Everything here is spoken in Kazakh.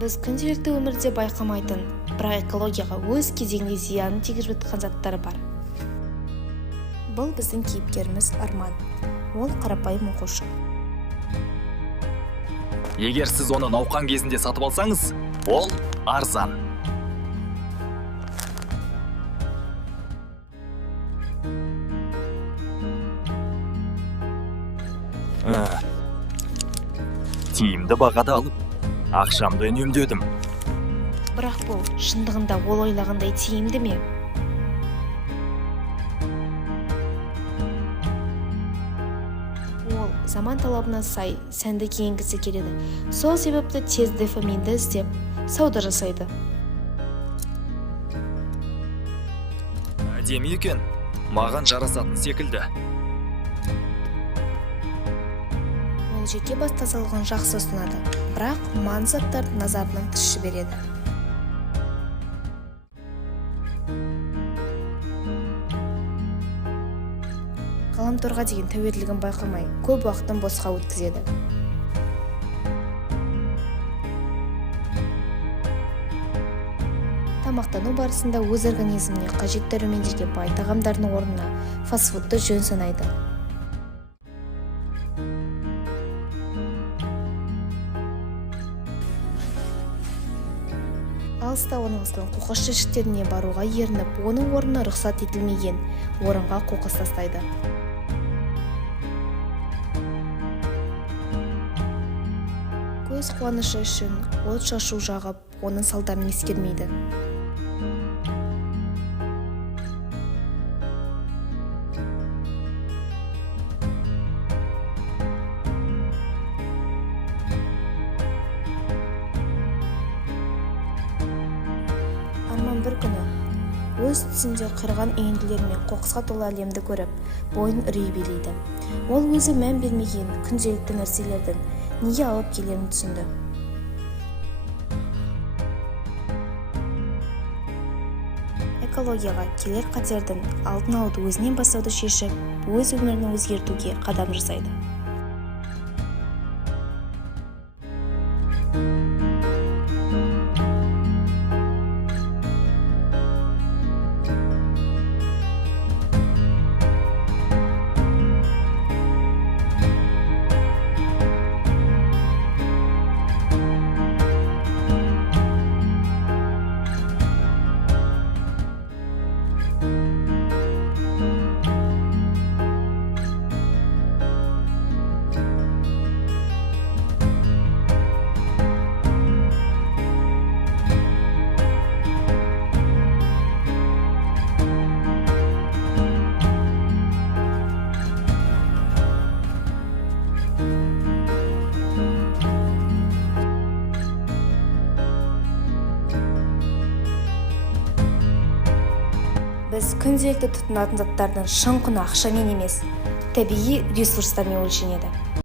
Біз күнделікті өмірде байқамайтын, бірақ экологияға өз кезегінде зиянын тигізіп жатқан заттар бар. Бұл біздің кейіпкеріміз Арман. Ол қарапайым оқушы. Егер сіз оны науқан кезінде сатып алсаңыз, ол арзан. Тиімді бағада алып, ақшамды үнемдедім. Бірақ бұл шындығында ол ойлағандай тиімді ме? Ол заман талабына сай сәнді киінгісі келеді. Сол себепті тез дофаминді іздеп, сауда жасайды. Әдемі екен, маған жарасатын секілді. Ол жеке бас тазалығын жақсы ұсынады, бірақ маңызды заттардың назарынан тыс жібереді. Ғаламторға деген тәуелділігін байқамай, көп уақытын босқа өткізеді. Тамақтану барысында өз организміне қажетті дәрумендерге бай тағамдардың орнына фастфудты жөн санайды. Алыста орналасқан қоқыс жәшіктеріне баруға ерініп, оның орнына рұқсат етілмеген орынға қоқыс тастайды. Көз қуанышы үшін от шашу жағып, оның салдарын ескермейді. Арман бір күні өз түсінде қырған үйінділер мен қоқысқа толы әлемді көріп, бойын үрей билейді. Ол өзі мән бермеген күнделікті нәрселердің неге алып келерін түсінді. Экологияға келер қатердің алдын алуды өзінен бастауды шешіп, өз өмірін өзгертуге қадам жасайды. Біз күнделікті тұтынатын заттардың шын құны ақшамен емес, табиғи ресурстармен өлшенеді.